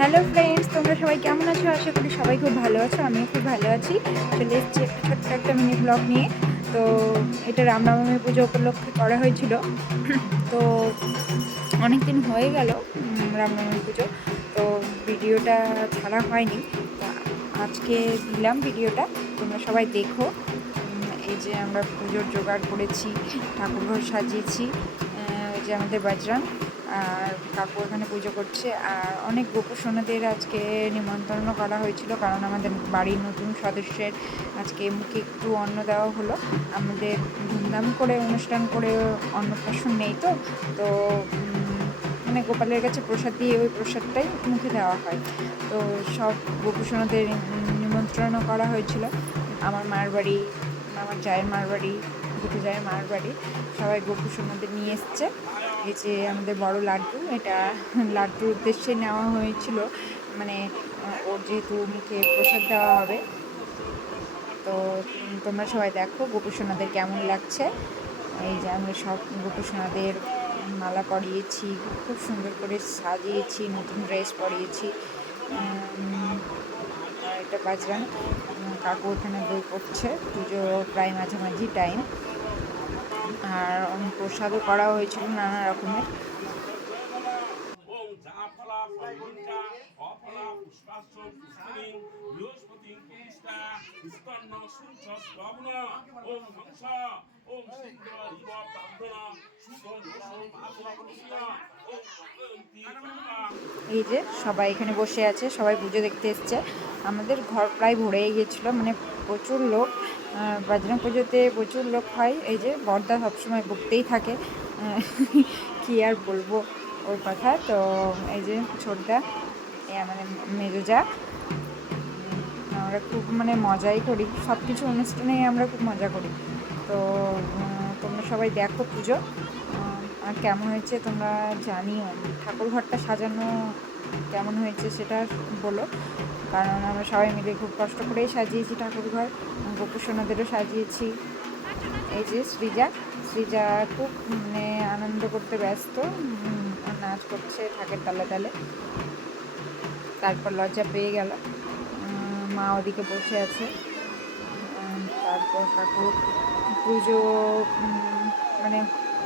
Hello friends, তোমরা সবাই কেমন আছো? আশা করি সবাই খুব ভালো আছো। আমিও খুব ভালো আছি। চলে এসেছি একটা ছোট্ট একটা মিনি ব্লগ নিয়ে। তো এটা রামনবমী পুজো উপলক্ষে করা হয়েছিল। তো অনেক দিন হয়ে গেল রামনবমী পুজো, তো ভিডিওটা ছাড়া হয়নি। তো আজকে দিলাম ভিডিওটা, তোমরা সবাই দেখো। এই যে আমরা পুজোর জোগাড় করেছি, ঠাকুরঘর সাজিয়েছি। এই যে আমাদের বাজরাং আর কাকু এখানে পুজো করছে। আর অনেক গোপুসোনাদের আজকে নিমন্ত্রণ করা হয়েছিল, কারণ আমাদের বাড়ির নতুন সদস্যের আজকে মুখে একটু অন্ন দেওয়া হলো। আমাদের ধুমধাম করে অনুষ্ঠান করে অন্নপ্রাশন নেই, তো তো মানে গোপালের কাছে প্রসাদ দিয়ে ওই প্রসাদটাই মুখে দেওয়া হয়। তো সব গোপুসোনাদের নিমন্ত্রণও করা হয়েছিল। আমার মার বাড়ি, আমার জায়ের মার বাড়ি, দুটো জায়ের মার বাড়ি, সবাই গোপুসোনাদের নিয়ে এসছে। এই যে আমাদের বড় লাড্ডু, এটা লাড্ডুর উদ্দেশ্যে নেওয়া হয়েছিল, মানে ওর যেহেতু মুখে প্রসাদ দেওয়া হবে। তো তোমরা সবাই দেখো গোপুসোনাদের কেমন লাগছে। এই যে আমি সব গোপুসোনাদের মালা পরিয়েছি, খুব সুন্দর করে সাজিয়েছি, নতুন ড্রেস পরিয়েছি। আর এটা বাজরাং, কাকু এখানে বই পড়ছে। পুজো প্রায় মাঝামাঝি টাইম, আর প্রসাদও করা হয়েছিল নানা রকমের। এই যে সবাই এখানে বসে আছে, সবাই পুজো দেখতে এসছে। আমাদের ঘর প্রায় ভরেই গিয়েছিলো, মানে প্রচুর লোক। বাজরাং পুজোতে প্রচুর লোক হয়। এই যে বড়দা সবসময় বকতেই থাকে, কি আর বলবো ওর কথা। তো এই যে ছোটদা, আমাদের মেজোজা, আমরা খুব মানে মজাই করি, সব কিছু অনুষ্ঠানেই আমরা খুব মজা করি। তো তোমরা সবাই দেখো পুজো আর কেমন হয়েছে তোমরা জানিও। ঠাকুর ঘরটা সাজানো কেমন হয়েছে সেটা বলো, কারণ আমরা সবাই মিলে খুব কষ্ট করেই সাজিয়েছি ঠাকুর ঘর। গোপুসোনাদেরও সাজিয়েছি। এই যে সৃজা খুব মানে আনন্দ করতে ব্যস্ত, নাচ করছে ঢাকের তালে তালে। তারপর লজ্জা পেয়ে গেল, মা ওদিকে বসে আছে। তারপর কাকুর পুজো মানে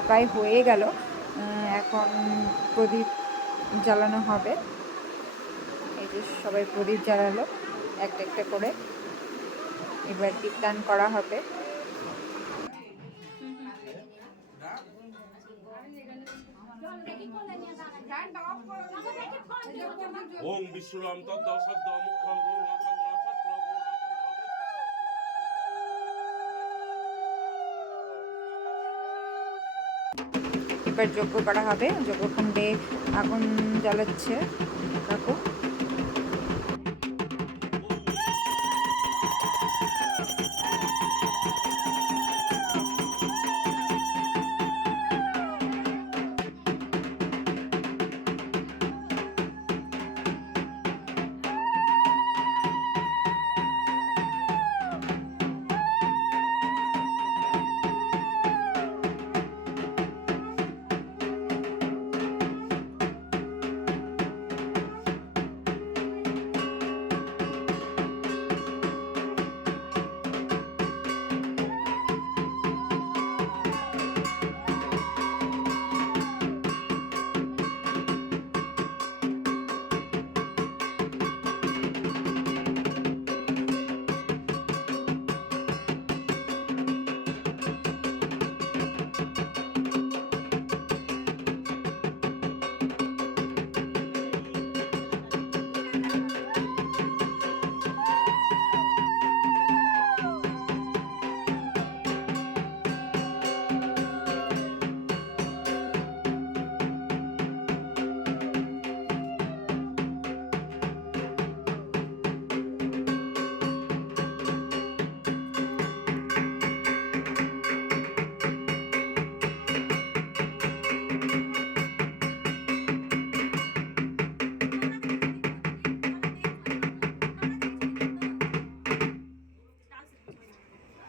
প্রায় হয়ে গেল, এখন প্রদীপ জ্বালানো হবে। এই যে সবাই প্রদীপ জ্বালালো একটা একটা করে, এবার দীপদান করা হবে। ওম বিশ্বরাম তদ্দশদ্দ মুখ্য এবার যজ্ঞ করা হবে, যজ্ঞকুণ্ডে আগুন জ্বালাচ্ছে কাকু।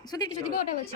সুধীর কিছু দিবে ওটা বলছি।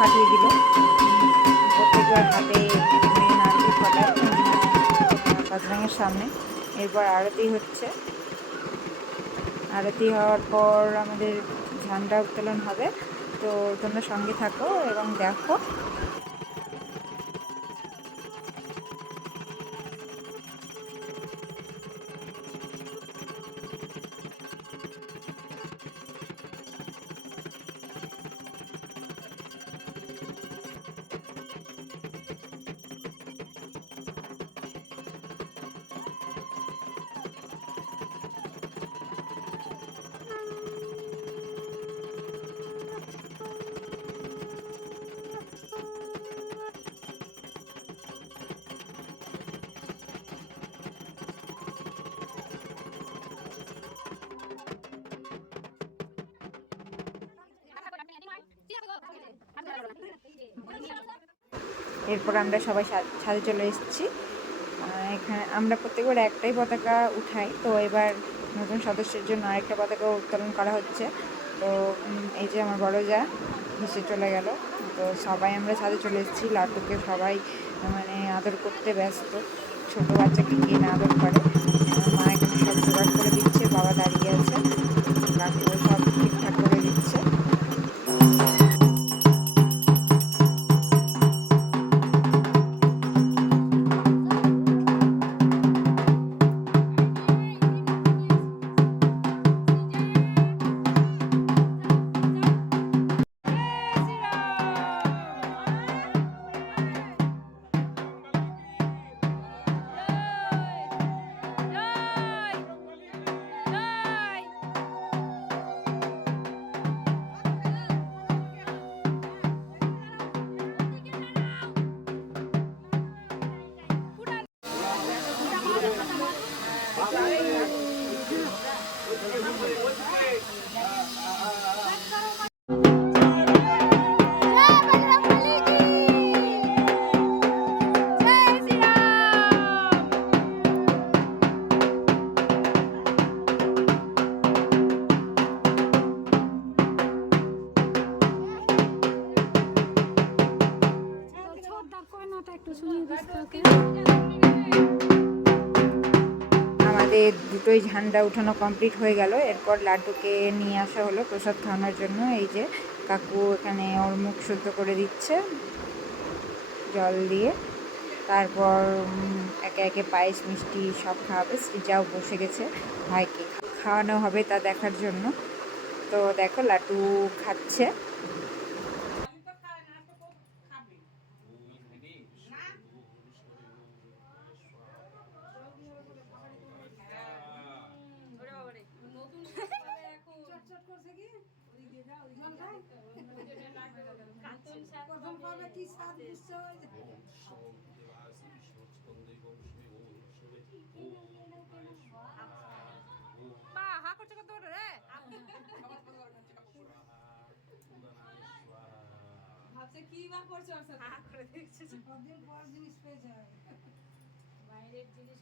ফাটিয়ে দিল। প্রত্যেকের হাতে মেয়ে নারকেল ফাটায় বজরঙের সামনে। এরপর আরতি হচ্ছে। আরতি হওয়ার পর আমাদের ঝান্ডা উত্তোলন হবে। তো তোমরা সঙ্গে থাকো এবং দেখো। এরপর আমরা সবাই ছাদে চলে এসেছি। এখানে আমরা প্রত্যেকবার একটাই পতাকা উঠাই। তো এবার নতুন সদস্যের জন্য আরেকটা পতাকা উত্তোলন করা হচ্ছে। তো এই যে আমার বড় যা ভেসে চলে গেল। তো সবাই আমরা ছাদে চলে এসেছি। লাটুকে সবাই মানে আদর করতে ব্যস্ত। ছোটো বাচ্চাকে কে না আদর করে। মা এখানে সব জোগাড় করে দিচ্ছে, বাবা দাঁড়িয়ে আছে, লাটুও সব ঠিকঠাক করে দিচ্ছে। আমাদের দুটোই ঝান্ডা উঠানো কমপ্লিট হয়ে গেল। এরপর লাড্ডুকে নিয়ে আসা হলো প্রসাদ খাওয়ানোর জন্য। এই যে কাকু এখানে ওর মুখ শুদ্ধ করে দিচ্ছে জল দিয়ে। তারপর একে একে পায়েস মিষ্টি সব খাওয়াবে। যাও বসে গেছে, ভাইকে খাওয়ানো হবে তা দেখার জন্য। তো দেখো লাড্ডু খাচ্ছে। কি বা করছো করে দেখছে কতদিন পর জিনিস পেয়ে যায় বাইরের জিনিস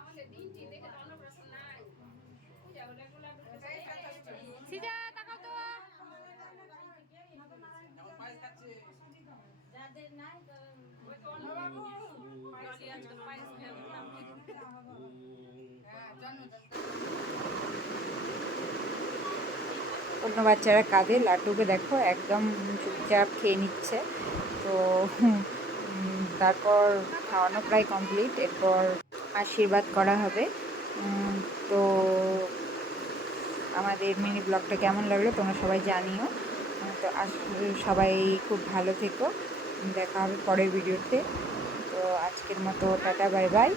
আমাদের দিনটি দেখে তো প্রশ্ন নাই পূজা হলে সিজা তাকাও তো পায়েস খাচ্ছে যাদের নাই তো বাবু পায়েস পায়েস খেয়ে হ্যাঁ জানো অন্য বাচ্চারা কাঁদে, লাড্ডুকে দেখো একদম চুপচাপ খেয়ে নিচ্ছে। তো তারপর খাওয়ানো প্রায় কমপ্লিট। এরপর আশীর্বাদ করা হবে। তো আমাদের মিনি ব্লগটা কেমন লাগলো তোমরা সবাই জানিও। তো সবাই খুব ভালো থেকো, দেখা হবে পরের ভিডিওতে। তো আজকের মতো টাটা, বাই বাই,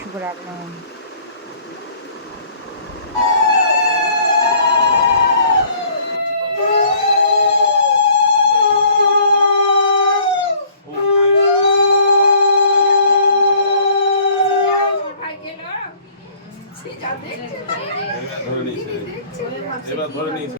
শুভরাত্রি। এবার ধরে নিয়েছে।